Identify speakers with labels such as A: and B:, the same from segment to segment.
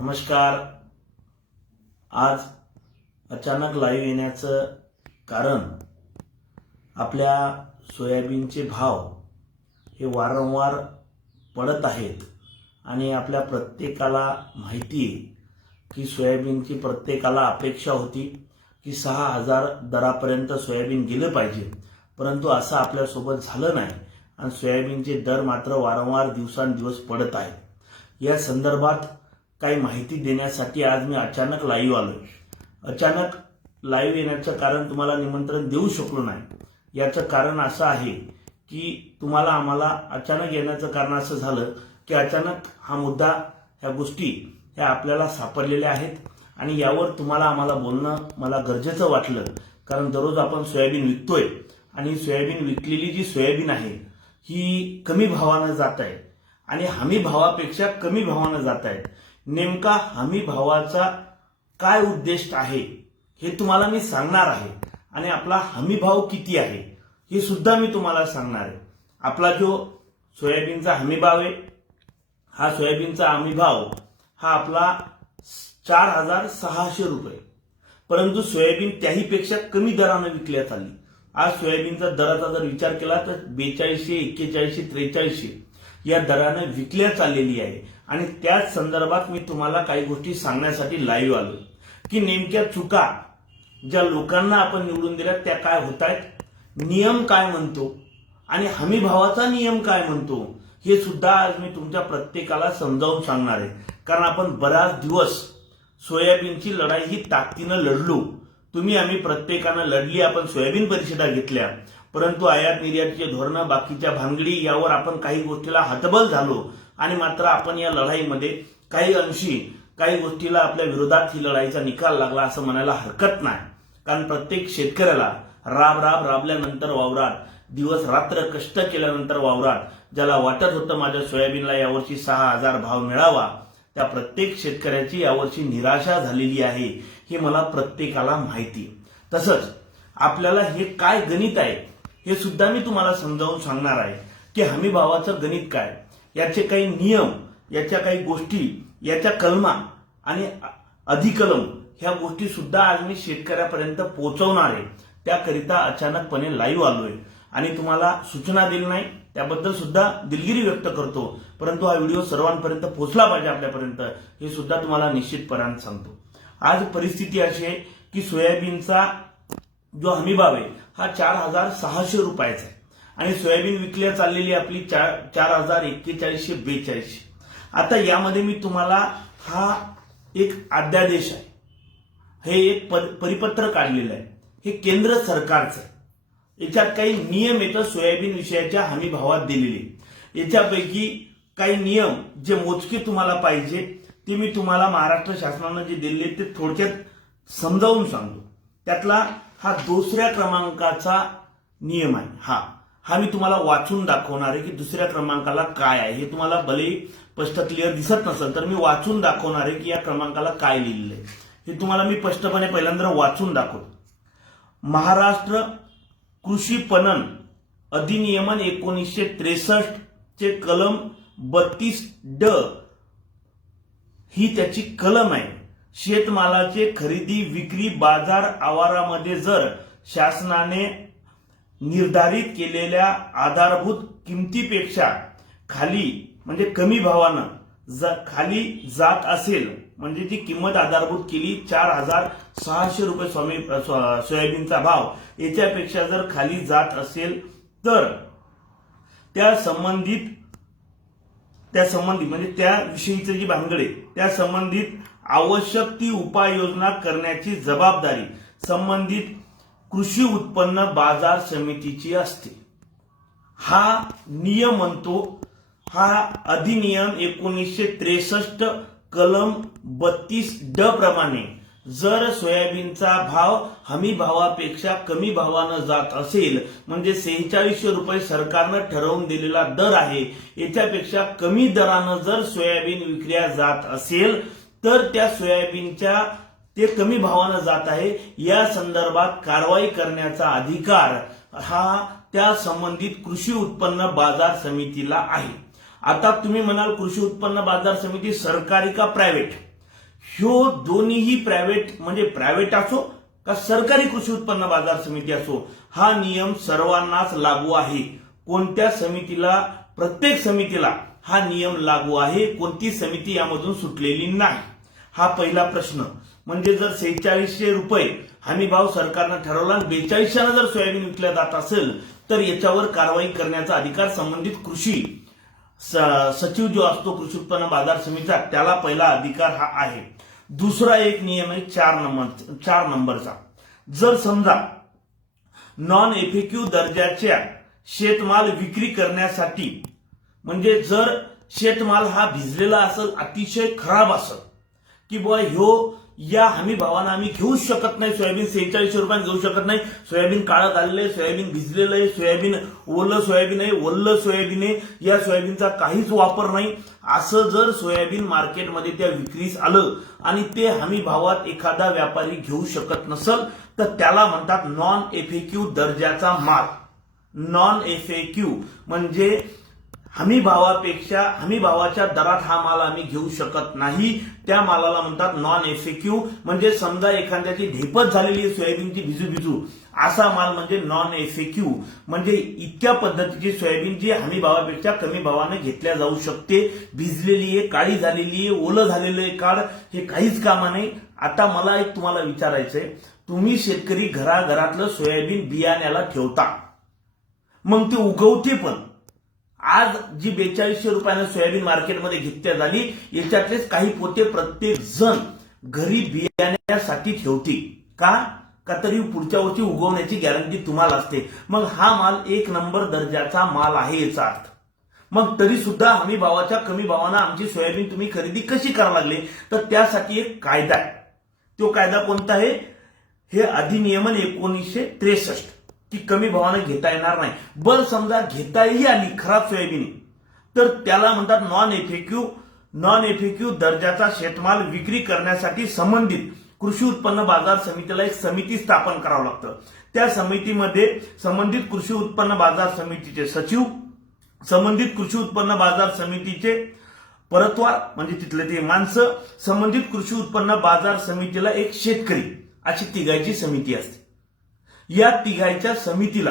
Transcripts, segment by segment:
A: नमस्कार. आज अचानक लाईव्ह येण्याचं कारण आपल्या सोयाबीनचे भाव हे वारंवार पडत आहेत आणि आपल्या प्रत्येकाला माहिती आहे की सोयाबीनची प्रत्येकाला अपेक्षा होती की सहा हजार दरापर्यंत सोयाबीन गेलं पाहिजे. परंतु असं आपल्यासोबत झालं नाही आणि सोयाबीनचे दर मात्र वारंवार दिवसांदिवस पडत आहेत. या संदर्भात काही माहिती देण्यासाठी आज मी अचानक लाईव्ह आलो अचानक लाईव्ह येण्याचं कारण तुम्हाला निमंत्रण देऊ शकलो नाही. याचं कारण असं आहे की तुम्हाला आम्हाला अचानक येण्याचं कारण असं झालं की अचानक हा मुद्दा ह्या गोष्टी ह्या आपल्याला सापडलेल्या आहेत आणि यावर तुम्हाला आम्हाला बोलणं मला गरजेचं वाटलं. कारण दररोज आपण सोयाबीन विकतोय आणि सोयाबीन विकलेली जी सोयाबीन आहे ही कमी भावानं जात आहे आणि हमी भावापेक्षा कमी भावानं जात आहेत नेमका हमी भावाचा काय उद्देश आहे हे तुम्हाला मी सांगणार आहे. आणि आपला हमी भाव किती आहे हे सुद्धा मी तुम्हाला सांगणार आहे. आपला जो सोयाबीनचा हमी भाव आहे हा सोयाबीनचा हमी भाव हा आपला चार हजार सहाशे रुपये. परंतु सोयाबीन त्याहीपेक्षा कमी दरानं विकल्यात आली आज सोयाबीनचा दराचा जर विचार केला तर बेचाळीसशे एक्केचाळीसशे त्रेचाळीसशे या दरानं विकल्या आलेली आहे. आणि त्याच संदर्भात मी तुम्हाला काही गोष्टी सांगण्यासाठी लाईव्ह आलो की नेमक्या चुका ज्या लोकांना आपण निवडून दिल्या त्या काय होत आहेत नियम काय म्हणतो? आणि हमी भावाचा नियम काय म्हणतो? हे सुद्धा आज मी तुमच्या प्रत्येकाला समजावून सांगणार आहे. कारण आपण बराच दिवस सोयाबीनची लढाई ही ताकदीनं लढलो. तुम्ही आम्ही प्रत्येकानं लढली आपण सोयाबीन परिषदा घेतल्या. परंतु आयात निर्यातीचे धोरणं बाकीच्या भानगडी यावर आपण काही गोष्टीला हतबल झालो. आणि मात्र आपण या लढाईमध्ये काही अंशी काही गोष्टीला आपल्या विरोधात ही लढाईचा निकाल लागला असं म्हणायला हरकत नाही. कारण प्रत्येक शेतकऱ्याला राब राब राबल्यानंतर वावरात दिवस रात्र कष्ट केल्यानंतर वावरात ज्याला वाटत होतं माझ्या सोयाबीनला यावर्षी सहा हजार भाव मिळावा त्या प्रत्येक शेतकऱ्याची यावर्षी निराशा झालेली आहे हे मला प्रत्येकाला माहिती. तसंच आपल्याला हे काय गणित आहे हे सुद्धा मी तुम्हाला समजावून सांगणार आहे की हमी भावाचं गणित काय? याचे काही नियम याच्या काही गोष्टी याच्या कलमा आणि अधिकलम ह्या गोष्टी सुद्धा आज मी शेतकऱ्यापर्यंत पोहोचवणार आहे. त्याकरिता अचानकपणे लाईव्ह आलोय. आणि तुम्हाला सूचना दिली नाही त्याबद्दल सुद्धा दिलगिरी व्यक्त करतो. परंतु हा व्हिडिओ सर्वांपर्यंत पोहोचला पाहिजे आपल्यापर्यंत हे सुद्धा तुम्हाला निश्चितपणाने सांगतो. आज परिस्थिती अशी आहे की सोयाबीनचा जो हमीभाव आहे हा चार हजार सहाशे रुपयाचा आहे. आणि सोयाबीन विकल्या चाललेली आपली चार चार हजार एक्केचाळीसशे बेचाळीसशे. आता यामध्ये मी तुम्हाला हा एक अध्यादेश आहे. हे एक परिपत्र काढलेलं आहे. हे केंद्र सरकारचं आहे. याच्यात काही नियम येतं सोयाबीन विषयाच्या हमी भावात दिलेले. याच्यापैकी काही नियम जे मोजके तुम्हाला पाहिजे ते मी तुम्हाला महाराष्ट्र शासनानं जे दिलेले ते थोडक्यात समजावून सांगतो. त्यातला हा दुसऱ्या क्रमांकाचा नियम आहे. हा. हा मी तुम्हाला वाचून दाखवणार आहे की दुसऱ्या क्रमांकाला काय आहे. हे तुम्हाला भले स्पष्ट क्लिअर दिसत नसेल तर मी वाचून दाखवणार आहे की या क्रमांकाला काय लिहिलेलं आहे. हे तुम्हाला मी स्पष्टपणे पहिल्यांदा वाचून दाखवतो. महाराष्ट्र कृषी पणन अधिनियमन एकोणीसशे त्रेसष्ट चे कलम बत्तीस ड ही त्याची कलम आहे. शेतमालाचे खरेदी विक्री बाजार आवारामध्ये जर शासनाने निर्धारित केलेल्या आधारभूत किमतीपेक्षा खाली म्हणजे कमी भावानं ज- खाली जात असेल म्हणजे ती किंमत आधारभूत केली चार हजार सहाशे रुपये स्वामी सो- सोयाबीनचा भाव. याच्यापेक्षा जर खाली जात असेल तर त्या संबंधित त्या संबंधित म्हणजे त्या विषयीचे जी भांगडे त्या संबंधित आवश्यक ती उपाययोजना करण्याची जबाबदारी संबंधित कृषी उत्पन्न बाजार समितीची असते. हा नियम म्हणतो हा अधिनियम एकोणीसशे त्रेसष्ट कलम बत्तीस ड प्रमाणे जर सोयाबीनचा भाव हमी भावापेक्षा कमी भावानं जात असेल म्हणजे सेहेचाळीसशे रुपये सरकारनं ठरवून दिलेला दर आहे याच्यापेक्षा कमी दरानं जर सोयाबीन विकल्या जात असेल तर त्या सोयाबीनच्या ते कमी भावानं जात आहे. या संदर्भात कारवाई करण्याचा अधिकार हा त्या संबंधित कृषी उत्पन्न बाजार समितीला आहे. आता तुम्ही म्हणाल कृषी उत्पन्न बाजार समिती सरकारी का प्रायव्हेट ह्यो दोन्हीही प्रायव्हेट म्हणजे प्रायव्हेट असो का सरकारी कृषी उत्पन्न बाजार समिती असो हा नियम सर्वांनाच लागू आहे. कोणत्या समितीला प्रत्येक समितीला हा नियम लागू आहे कोणती समिती यामधून सुटलेली नाही. हा पहिला प्रश्न. म्हणजे जर सेहेचाळीसशे रुपये हमी भाव सरकारनं ठरवला आणि बेचाळीसशेनं जर सोयाबीन विकल्या जात असेल तर याच्यावर कारवाई करण्याचा अधिकार संबंधित कृषी स- सचिव जो असतो कृषी उत्पन्न बाजार समितीचा त्याला पहिला अधिकार हा आहे. दुसरा एक नियम आहे चार नंबर चार नंबरचा. जर समजा नॉन एफेक्यू दर्जाच्या शेतमाल विक्री करण्यासाठी म्हणजे जर शेतमाल हा भिजलेला असेल अतिशय खराब असेल की बुवा ह्यो या हमी भावानं आम्ही घेऊच शकत नाही. सोयाबीन सेहेचाळीसशे रुपयात घेऊ शकत नाही. सोयाबीन काळं झालेलं आहे सोयाबीन भिजलेलं आहे सोयाबीन ओलं सोयाबीन आहे ओल्लं सोयाबीन आहे. या सोयाबीनचा काहीच वापर नाही. असं जर सोयाबीन मार्केटमध्ये त्या विक्रीस आलं आणि ते हमी भावात एखादा व्यापारी घेऊ शकत नसल तर त्याला म्हणतात नॉन एफएक्यू दर्जाचा माल. नॉन एफएक्यू म्हणजे हमी भावापेक्षा हमी भावाच्या दरात हा माल आम्ही घेऊ शकत नाही. त्या मालाला म्हणतात नॉन एफएक्यू म्हणजे समजा एखाद्याची ढेपत झालेली आहे सोयाबीनची भिजू भिजू असा माल म्हणजे नॉन एफएक्यू म्हणजे इतक्या पद्धतीची सोयाबीन जी हमी भावापेक्षा कमी भावाने घेतल्या जाऊ शकते. भिजलेली आहे काळी झालेली आहे ओलं झालेलं आहे काळ हे काहीच कामा नाही आता मला एक तुम्हाला विचारायचंय. तुम्ही शेतकरी घराघरातलं सोयाबीन बियाण्याला ठेवता. मग ते उगवते पण. आज जी बेचाळीसशे रुपयानं सोयाबीन मार्केटमध्ये घेतल्या झाली याच्यातलेच काही पोते प्रत्येक जण घरी बियाण्यासाठी ठेवते का? का तरी पुढच्या वर्षी उगवण्याची गॅरंटी तुम्हाला असते. मग हा माल एक नंबर दर्जाचा माल आहे याचा अर्थ. मग तरी सुद्धा हमी भावाच्या कमी भावानं आमची सोयाबीन तुम्ही खरेदी कशी करा लागले? तर त्यासाठी एक कायदा आहे. तो कायदा कोणता आहे? हे अधिनियमन एकोणीसशे त्रेसष्ट. ती कमी भावानं घेता येणार नाही. बरं समजा घेताही आली खराब सोयाबीन. तर त्याला म्हणतात नॉन एफेक्यू नॉन एफेक्यू दर्जाचा शेतमाल विक्री करण्यासाठी संबंधित कृषी उत्पन्न बाजार समितीला एक समिती स्थापन करावं लागतं. त्या समितीमध्ये संबंधित कृषी उत्पन्न बाजार समितीचे सचिव संबंधित कृषी उत्पन्न बाजार समितीचे परतवार म्हणजे तिथले ते माणसं संबंधित कृषी उत्पन्न बाजार समितीला एक शेतकरी अशी तिघायची समिती असते. या तिघायच्या समितीला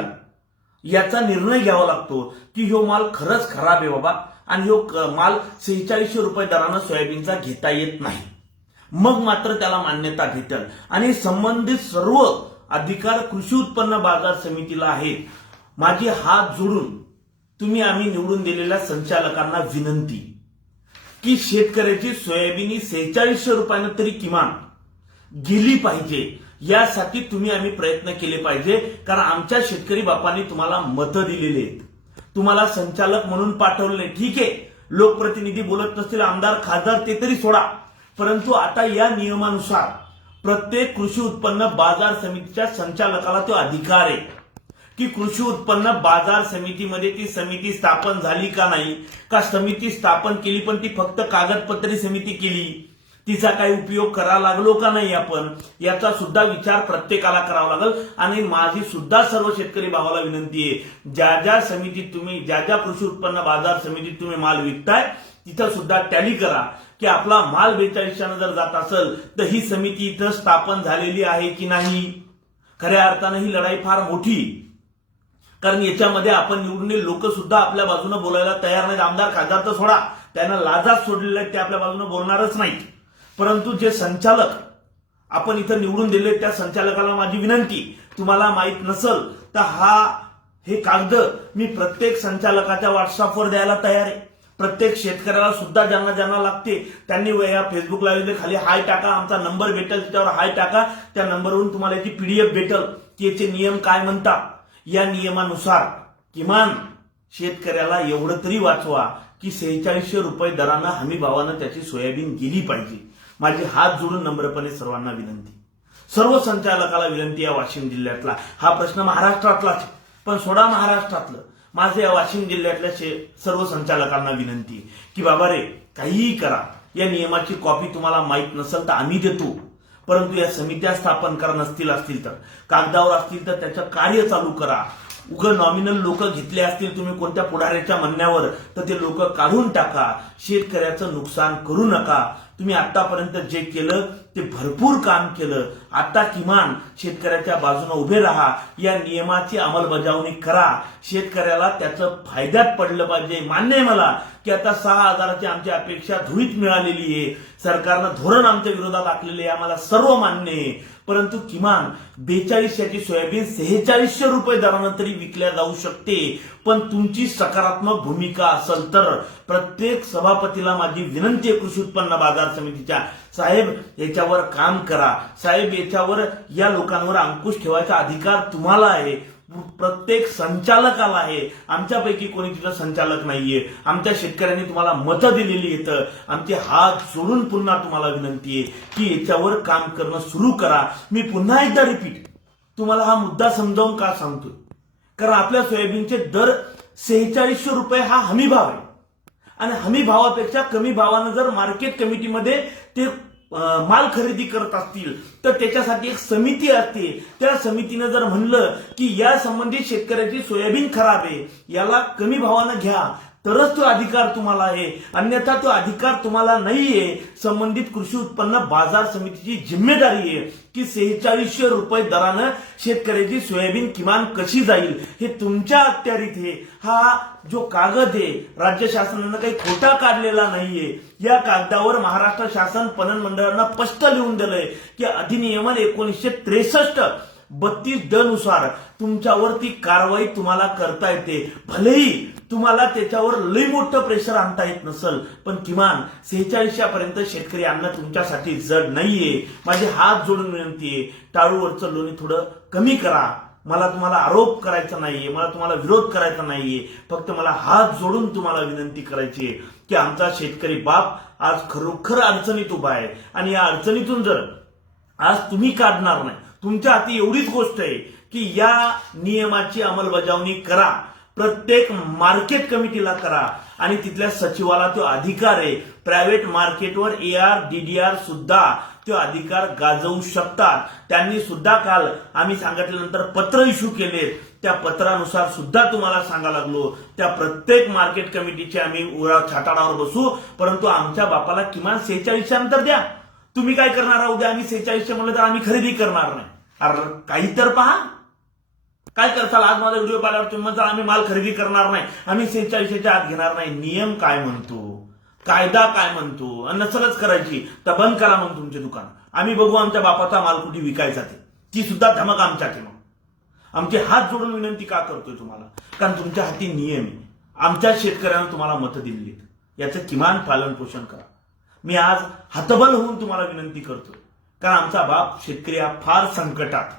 A: याचा निर्णय घ्यावा लागतो की ह्यो माल खरंच खराब आहे बाबा आणि ह्यो क- माल सेहेचाळीसशे रुपये दरानं सोयाबीनचा घेता येत नाही. मग मात्र त्याला मान्यता भेटेल. आणि संबंधित सर्व अधिकार कृषी उत्पन्न बाजार समितीला आहे माझी हात जोडून तुम्ही आम्ही निवडून दिलेल्या संचालकांना विनंती की शेतकऱ्याची सोयाबीन ही सेहेचाळीसशे रुपयानं तरी किमान गेली पाहिजे. यासाठी तुम्ही आम्ही प्रयत्न केले पाहिजे. कारण आमच्या शेतकरी बापांनी तुम्हाला मतं दिलेली आहेत. तुम्हाला संचालक म्हणून पाठवले ठीक आहे. लोकप्रतिनिधी बोलत नसतील आमदार खासदार ते तरी सोडा. परंतु आता या नियमानुसार प्रत्येक कृषी उत्पन्न बाजार समितीच्या संचालकाला तो अधिकार आहे. की कृषी उत्पन्न बाजार समितीमध्ये ती समिती स्थापन झाली का नाही? का समिती स्थापन केली पण ती फक्त कागदपत्री समिती केली? तिचा काही उपयोग करावा लागलो का नाही आपण याचा सुद्धा विचार प्रत्येकाला करावा लागेल. आणि माझी सुद्धा सर्व शेतकरी भावाला विनंती आहे ज्या ज्या समितीत तुम्ही ज्या ज्या कृषी उत्पन्न बाजार समितीत तुम्ही माल विकताय तिथं सुद्धा टॅली करा. की आपला माल बेचाळीसशेनं जर जात असेल तर ही समिती इथं स्थापन झालेली आहे की नाही? खऱ्या अर्थानं ही लढाई फार मोठी. कारण याच्यामध्ये आपण निवडून लोक सुद्धा आपल्या बाजूने बोलायला तयार नाहीत. आमदार खासदार तर सोडा. त्यांना लाजात सोडलेले आहेत ते आपल्या बाजूने बोलणारच नाहीत. परंतु जे संचालक आपण इथं निवडून दिले त्या संचालकाला माझी विनंती तुम्हाला माहीत नसल तर हा हे कागद मी प्रत्येक संचालकाच्या व्हॉट्सअपवर द्यायला तयार आहे. प्रत्येक शेतकऱ्याला सुद्धा ज्यांना ज्यांना लागते त्यांनी या फेसबुक लाईव्हचे खाली हाय टाका आमचा नंबर भेटेल त्याच्यावर हाय टाका त्या नंबरवरून तुम्हाला याची पीडीएफ भेटेल की याचे नियम काय म्हणतात. या नियमानुसार किमान शेतकऱ्याला एवढं तरी वाचवा की सेहेचाळीसशे रुपये दरानं हमी भावानं त्याची सोयाबीन गेली पाहिजे. माझी हात जोडून नम्रपणे सर्वांना विनंती. सर्व संचालकाला विनंती या वाशिम जिल्ह्यातला. हा प्रश्न महाराष्ट्रातलाच पण सोडा महाराष्ट्रातलं. माझे या वाशिम जिल्ह्यातल्या शे- सर्व संचालकांना विनंती की बाबा रे काहीही करा. या नियमाची कॉपी तुम्हाला माहीत नसेल तर आम्ही देतो. परंतु या समित्या स्थापन करा नसतील असतील तर. कागदावर असतील तर त्याचं कार्य चालू करा. उग नॉमिनल लोक घेतले असतील तुम्ही कोणत्या पुढाऱ्याच्या म्हणण्यावर तर ते लोक काढून टाका. शेतकऱ्याचं नुकसान करू नका. तुम्ही आतापर्यंत जे केलं ते भरपूर काम केलं. आता किमान शेतकऱ्याच्या बाजूने उभे राहा या नियमाची अंमलबजावणी करा. शेतकऱ्याला त्याचं फायद्यात पडलं पाहिजे. मान्य आहे मला की आता सहा हजाराची आमची अपेक्षा धुळीत मिळालेली आहे. सरकारनं धोरण आमच्या विरोधात आखलेले आहे. आम्हाला सर्व मान्य आहे. परंतु किमान बेचाळीसशेची सोयाबीन सेहेचाळीसशे रुपये दरानं तरी विकल्या जाऊ शकते. पण तुमची सकारात्मक भूमिका असेल तर प्रत्येक सभापतीला माझी विनंती आहे कृषी उत्पन्न बाजार समितीच्या. साहेब याच्यावर काम करा. साहेब याच्यावर या लोकांवर अंकुश ठेवायचा अधिकार तुम्हाला आहे. प्रत्येक संचालकाला आहे. आमच्यापैकी कोणी तिथं संचालक नाहीये. आमच्या शेतकऱ्यांनी तुम्हाला मतं दिलेली येतं आमचे हात जोडून पुन्हा तुम्हाला विनंती आहे की याच्यावर काम करणं सुरू करा. मी पुन्हा एकदा रिपीट तुम्हाला हा मुद्दा समजावून का सांगतोय? कारण आपल्या सोयाबीनचे दर सेहेचाळीसशे रुपये हा हमी भाव आहे. आणि हमी भावापेक्षा कमी भावानं जर मार्केट कमिटीमध्ये ते माल खरेदी करत असतील तर त्याच्यासाठी एक समिती असते. त्या समितीनं जर म्हणलं की या संबंधित शेतकऱ्याची सोयाबीन खराब आहे याला कमी भावानं घ्या. तरच तो अधिकार तुम्हाला आहे. अन्यथा तो अधिकार तुम्हाला नाहीये. संबंधित कृषी उत्पन्न बाजार समितीची जिम्मेदारी आहे की सेहेचाळीसशे रुपये दरानं शेतकऱ्याची सोयाबीन किमान कशी जाईल हे तुमच्या अखत्यारीत आहे. हा जो कागद आहे राज्य शासनानं काही खोटा काढलेला नाहीये. या कागदावर महाराष्ट्र शासन पणन मंडळानं स्पष्ट लिहून दिलंय की अधिनियमन एकोणीसशे त्रेसष्ट बत्तीस ड नुसार तुमच्यावरती कारवाई तुम्हाला करता येते. भलेही तुम्हाला त्याच्यावर लई मोठं प्रेशर आणता येत नसल पण किमान सेहेचाळीसशेपर्यंत शेतकरी आणणं तुमच्यासाठी जड नाहीये. माझे हात जोडून विनंती आहे टाळूवरचं लोणी थोडं कमी करा. मला तुम्हाला आरोप करायचा नाहीये मला तुम्हाला विरोध करायचा नाहीये. फक्त मला हात जोडून तुम्हाला विनंती करायची आहे की आमचा शेतकरी बाप आज खरोखर अडचणीत उभा आहे. आणि या अडचणीतून जर आज तुम्ही काढणार नाही तुमच्या हाती एवढीच गोष्ट आहे की या नियमाची अंमलबजावणी करा. प्रत्येक मार्केट कमिटीला करा. आणि तिथल्या सचिवाला तो अधिकार आहे. प्रायव्हेट मार्केटवर ए आर डीडीआर सुद्धा तो अधिकार गाजवू शकतात. त्यांनी सुद्धा काल आम्ही सांगितल्यानंतर पत्र इश्यू केले त्या पत्रानुसार सुद्धा तुम्हाला सांगा लागलो. त्या प्रत्येक मार्केट कमिटीचे आम्ही उरा बसू. परंतु आमच्या बापाला किमान सेहेचाळीसच्या अंतर द्या. तुम्ही काय करणार आहोत? उद्या आम्ही सेहेचाळीसशे म्हणलं तर आम्ही खरेदी करणार नाही. अरे काही तर पहा. काय करताल? आज माझा व्हिडिओ पाहिल्यावर तुम्ही म्हणता आम्ही माल खरेदी करणार नाही. आम्ही सेहेचाळीसशेच्या आत घेणार नाही. नियम काय म्हणतो? कायदा काय म्हणतो? नसलच करायची. तर बंद करा मग तुमचे दुकान. आम्ही बघू आमच्या बापाचा माल कुठे विकायचा ते. ती सुद्धा धमक आमच्या मग. आमचे हात जोडून विनंती का करतोय तुम्हाला? कारण तुमच्या हाती नियम आहे. आमच्या शेतकऱ्यांना तुम्हाला मतं दिली याचं किमान पालन पोषण करा. मी आज हतबल होऊन तुम्हाला विनंती करतो कारण आमचा बाप शेतकरी हा फार संकटात.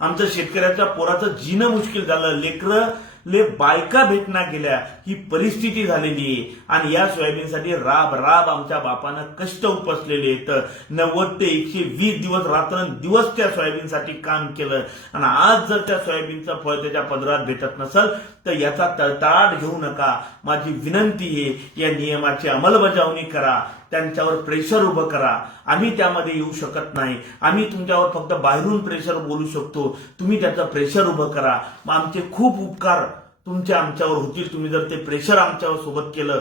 A: आमचं शेतकऱ्याच्या पोराचं जीणं मुश्किल झालं लेकरं ले बायका भेटना गेल्या ही परिस्थिती झालेली आहे. आणि या सोयाबीनसाठी राब राब आमच्या बापानं कष्ट उपसलेले आहेत. नव्वद ते एकशे वीस दिवस रात्र दिवस त्या सोयाबीनसाठी काम केलं. आणि आज जर त्या सोयाबीनचं फळ त्याच्या पदरात भेटत नसल तर याचा तळतळाट घेऊ नका. माझी विनंती आहे या नियमाची अंमलबजावणी करा. त्यांच्यावर प्रेशर उभं करा. आम्ही त्यामध्ये येऊ शकत नाही. आम्ही तुमच्यावर फक्त बाहेरून प्रेशर बोलू शकतो. तुम्ही त्याचं प्रेशर उभं करा. मग आमचे खूप उपकार तुमचे आमच्यावर होतील. तुम्ही जर ते प्रेशर आमच्यावर सोबत केलं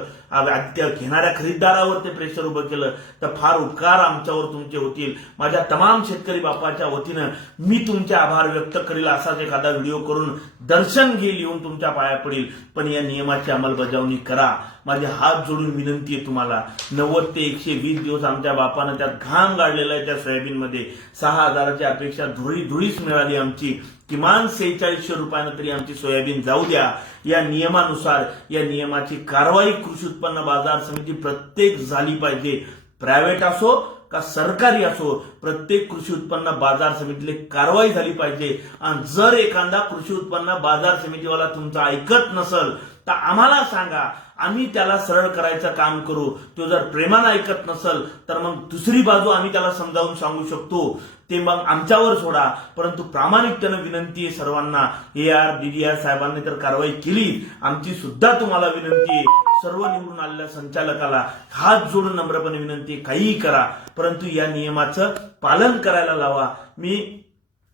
A: त्या घेणाऱ्या खरीददारावर ते प्रेशर उभं केलं तर फार उपकार आमच्यावर तुमचे होतील. माझ्या तमाम शेतकरी बापाच्या वतीनं मी तुमचे आभार व्यक्त करील. असाच एखादा व्हिडिओ करून दर्शन घेईल येऊन तुमच्या पाया पडेल. पण या नियमाची अंमलबजावणी करा. माझे हात जोडून विनंती आहे तुम्हाला. नव्वद ते एकशे वीस दिवस आमच्या बापानं त्यात घाम गाडलेला आहे त्या सोयाबीनमध्ये. सहा हजाराची अपेक्षा धुळी धुळीच मिळाली आमची. किमान सेहेचाळीसशे रुपयानं तरी आमची सोयाबीन जाऊ द्या. या नियमानुसार या नियमाची कारवाई कृषी उत्पन्न बाजार समिती प्रत्येक झाली पाहिजे. प्रायव्हेट असो का सरकारी असो प्रत्येक कृषी उत्पन्न बाजार समितीला कारवाई झाली पाहिजे. आणि जर एखादा कृषी उत्पन्न बाजार समितीवाला तुमचा ऐकत नसल तर आम्हाला सांगा. आम्ही त्याला सरळ करायचं काम करू. तो जर प्रेमानं ऐकत नसल तर मग दुसरी बाजू आम्ही त्याला समजावून सांगू शकतो. ते मग आमच्यावर सोडा. परंतु प्रामाणिकतेनं विनंती आहे सर्वांना. ए आर डी आर साहेबांनी तर कारवाई केली. आमची सुद्धा तुम्हाला विनंती आहे. सर्व निवडून आलेल्या संचालकाला हात जोडून नम्रपणे विनंती काहीही करा. परंतु या नियमाचं पालन करायला लावा. मी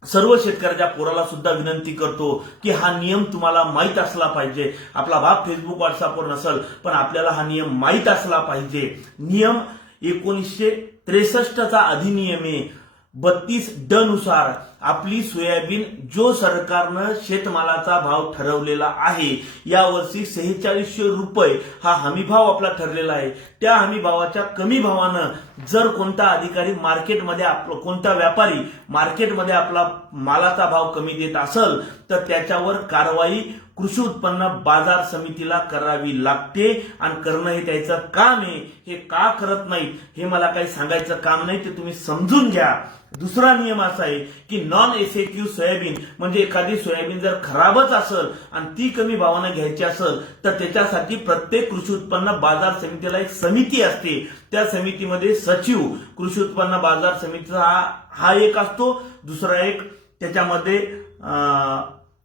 A: सर्व शेतकऱ्याच्या पोराला सुद्धा विनंती करतो की हा नियम तुम्हाला माहीत असला पाहिजे. आपला बाप फेसबुक व्हॉट्सअपवर नसल पण आपल्याला हा नियम माहीत असला पाहिजे. नियम एकोणीसशे त्रेसष्टचा अधिनियम आहे. बत्तीस ड नुसार आपली सोयाबीन जो सरकारनं शेतमालाचा भाव ठरवलेला आहे यावर्षी सेहेचाळीसशे रुपये हा हमी भाव आपला ठरलेला आहे. त्या हमी भावाच्या कमी भावानं जर कोणता अधिकारी मार्केटमध्ये आपलं कोणता व्यापारी मार्केटमध्ये आपला मालाचा भाव कमी देत असेल तर त्याच्यावर कारवाई कृषी उत्पन्न बाजार समितीला करावी लागते आणि करणं हे त्याचं काम आहे. हे का करत नाही हे मला काही सांगायचं काम नाही ते तुम्ही समजून घ्या. दुसरा नियम असा आहे की नॉन एसएक्यू सोयाबीन म्हणजे एखादी सोयाबीन जर खराबच असेल आणि ती कमी भावानं घ्यायची असेल तर त्याच्यासाठी प्रत्येक कृषी उत्पन्न बाजार समितीला एक समिती असते. त्या समितीमध्ये सचिव कृषी उत्पन्न बाजार समितीचा हा एक असतो. दुसरा एक त्याच्यामध्ये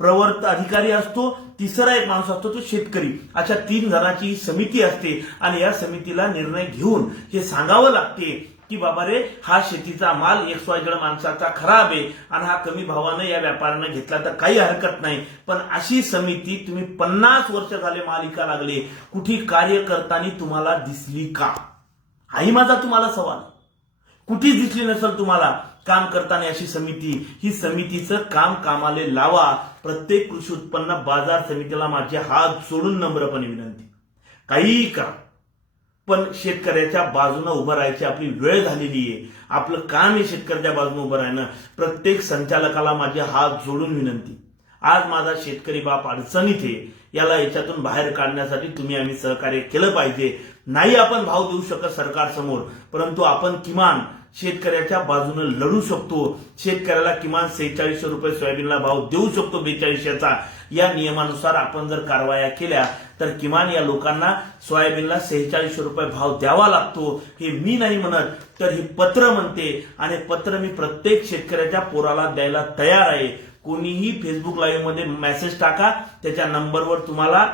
A: प्रवर्त अधिकारी असतो. तिसरा एक माणूस असतो तो शेतकरी. अशा तीन जणांची समिती असते आणि या समितीला निर्णय घेऊन हे सांगावं लागते. की बाबा रे हा शेतीचा माल एक स्वायजड माणसाचा खराब आहे आणि हा कमी भावानं या व्यापाऱ्यानं घेतला तर काही हरकत नाही. पण अशी समिती तुम्ही पन्नास वर्ष झाले मालिका लागले कुठे कार्य करताना तुम्हाला दिसली का? हाही माझा तुम्हाला सवाल. कुठे दिसली नसेल तुम्हाला काम करताना अशी समिती? ही समितीचं काम कामाले लावा. प्रत्येक कृषी उत्पन्न बाजार समितीला माझे हात जोडून नम्रपणे विनंती. काही करा पण शेतकऱ्याच्या बाजूने उभं राहायची आपली वेळ झालेली आहे. आपलं काम आहे शेतकऱ्याच्या बाजूने उभं राहणं. प्रत्येक संचालकाला माझे हात जोडून विनंती. आज माझा शेतकरी बाप अडचणीत आहे. याला याच्यातून बाहेर काढण्यासाठी तुम्ही आम्ही सहकार्य केलं पाहिजे. नाही आपण भाव देऊ शकत सरकारसमोर परंतु आपण किमान शेतकऱ्याच्या बाजूने लढू शकतो. शेतकऱ्याला किमान सेहेचाळीसशे रुपये सोयाबीनला भाव देऊ शकतो बेचाळीसशेचा. या नियमानुसार आपण जर कारवाया केल्या तर किमान या लोकांना सोयाबीनला सेहेचाळीसशे रुपये भाव द्यावा लागतो हे मी नाही म्हणत तर हे पत्र म्हणते. आणि पत्र मी प्रत्येक शेतकऱ्याच्या पोराला द्यायला तयार आहे. कोणीही फेसबुक लाईव्हमध्ये मेसेज टाका त्याच्या नंबरवर तुम्हाला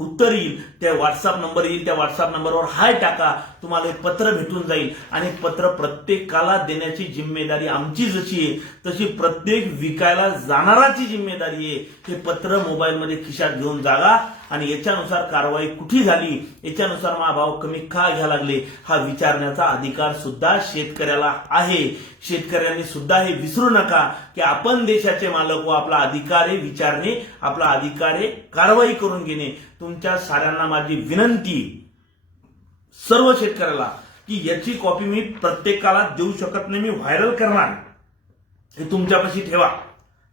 A: उत्तर येईल. त्या व्हॉट्सअप नंबर येईल त्या व्हॉट्सअप नंबरवर हाय टाका. तुम्हाला हे पत्र भेटून जाईल. आणि पत्र प्रत्येकाला देण्याची जिम्मेदारी आमची जशी आहे तशी प्रत्येक विकायला जाणाराची जिम्मेदारी आहे. हे पत्र मोबाईलमध्ये खिशात घेऊन जागा. आणि याच्यानुसार कारवाई कुठे झाली? याच्यानुसार मा भाव कमी का घ्या लागले? हा विचारण्याचा अधिकार सुद्धा शेतकऱ्याला आहे. शेतकऱ्यांनी सुद्धा हे विसरू नका की आपण देशाचे मालक व आपला अधिकार हे विचारणे आपला अधिकार हे कारवाई करून घेणे. तुमच्या साऱ्यांना माझी विनंती सर्व शेतकऱ्याला की याची कॉपी मी प्रत्येकाला देऊ शकत नाही. मी व्हायरल करणार. हे तुमच्यापाशी ठेवा.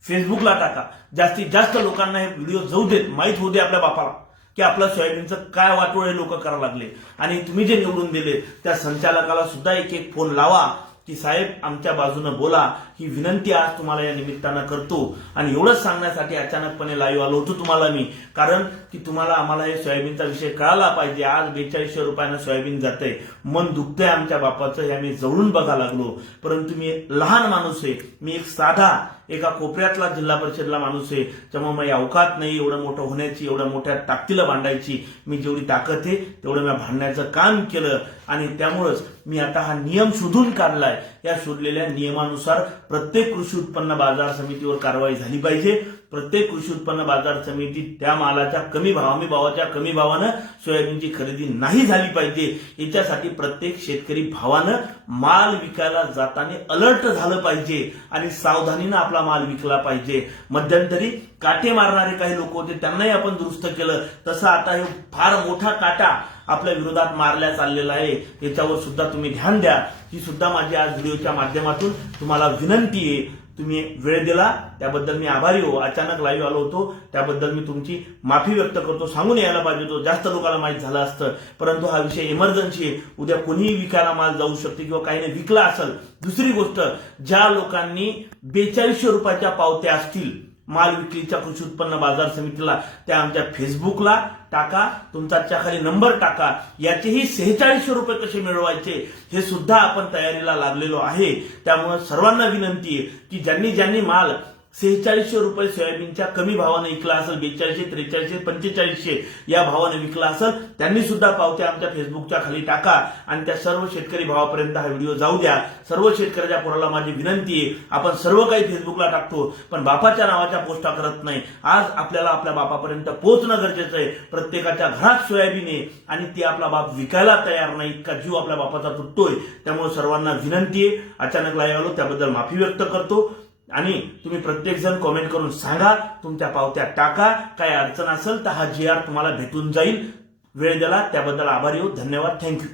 A: फेसबुकला टाका. जास्तीत जास्त लोकांना हे व्हिडिओ जाऊ देत माहीत होऊ दे आपल्या बापाला की आपल्या सोयाबीनचं काय वाटोळ हे लोक करायला लागले. आणि तुम्ही जे निवडून दिले त्या संचालकाला सुद्धा एक एक फोन लावा की साहेब आमच्या बाजूनं बोला ही विनंती आज तुम्हाला या निमित्तानं करतो. आणि एवढंच सांगण्यासाठी अचानकपणे लाईव्ह आलो होतो तुम्हाला मी. कारण की तुम्हाला आम्हाला हे सोयाबीनचा विषय कळाला पाहिजे. आज बेचाळीसशे रुपयानं सोयाबीन जातंय. मन दुखतंय आमच्या बापाचं हे आम्ही जवळून बघा लागलो. परंतु मी एक लहान माणूस आहे. मी एक साधा एका कोपऱ्यातला जिल्हा परिषदला माणूस आहे. त्यामुळे माझी अवकात नाही एवढं मोठं होण्याची एवढ्या मोठ्या ताकदीला भांडायची मी जेवढी ताकद आहे तेवढं मी भांडण्याचं काम केलं. आणि त्यामुळंच मी आता हा नियम शोधून काढलाय. या शोधलेल्या नियमानुसार प्रत्येक कृषी उत्पन्न बाजार समितीवर कारवाई झाली पाहिजे. प्रत्येक कृषी उत्पन्न बाजार समिती त्या मालाच्या कमी भाव हमी भावाच्या कमी भावानं सोयाबीनची खरेदी नाही झाली पाहिजे. याच्यासाठी प्रत्येक शेतकरी भावानं माल विकायला जाताना अलर्ट झालं पाहिजे आणि सावधानीनं आपला माल विकला पाहिजे. मध्यंतरी काटे मारणारे काही लोक होते त्यांनाही आपण दुरुस्त केलं. तसं आता हे फार मोठा काटा आपल्या विरोधात मारल्या चाललेला आहे. याच्यावर सुद्धा तुम्ही ध्यान द्या. ही सुद्धा माझी आज व्हिडिओच्या माध्यमातून तुम्हाला विनंती आहे. तुम्ही वेळ दिला त्याबद्दल मी आभारी हो. अचानक लाईव्ह आलो होतो त्याबद्दल मी तुमची माफी व्यक्त करतो. सांगून यायला पाहिजे होतो. जास्त लोकांना माहीत झालं असतं. परंतु हा विषय इमर्जन्सी आहे. उद्या कोणीही विकायला माल जाऊ शकते किंवा काहीने विकला असेल. दुसरी गोष्ट ज्या लोकांनी बेचाळीसशे रुपयाच्या पावत्या असतील माल विक्रीच्या कृषी उत्पन्न बाजार समितीला त्या आमच्या फेसबुकला टाका तुमचा खाली नंबर टाका याचेही सेहेचाळीसशे रुपये कसे मिळवायचे हे सुद्धा आपण तयारीला लागलेलो आहे. त्यामुळे सर्वांना विनंती आहे की ज्यांनी ज्यांनी माल सेहेचाळीसशे रुपये सोयाबीनच्या कमी भावाने विकला असेल बेचाळीसशे त्रेचाळीसशे पंचेचाळीसशे या भावाने विकला असेल त्यांनी सुद्धा पावत्या आमच्या फेसबुकच्या खाली टाका आणि त्या सर्व शेतकरी भावापर्यंत हा व्हिडिओ जाऊ द्या. सर्व शेतकऱ्याच्या पोराला माझी विनंती आहे आपण सर्व काही फेसबुकला टाकतो पण बापाच्या नावाच्या पोस्टा करत नाही. आज आपल्याला आपल्या बापापर्यंत पोहोचणं गरजेचं आहे. प्रत्येकाच्या घरात सोयाबीन आहे आणि ती आपला बाप विकायला तयार नाही इतका जीव आपल्या बापाचा तुटतोय. त्यामुळे सर्वांना विनंती आहे अचानक लाईव्ह आलो त्याबद्दल माफी व्यक्त करतो. आणि तुम्ही प्रत्येक जण कॉमेंट करून सांगा तुमच्या पावत्या टाका. काय अडचण असेल तर हा जी आर तुम्हाला भेटून जाईल. वेळ दिला त्याबद्दल आभारी येऊ धन्यवाद. थँक्यू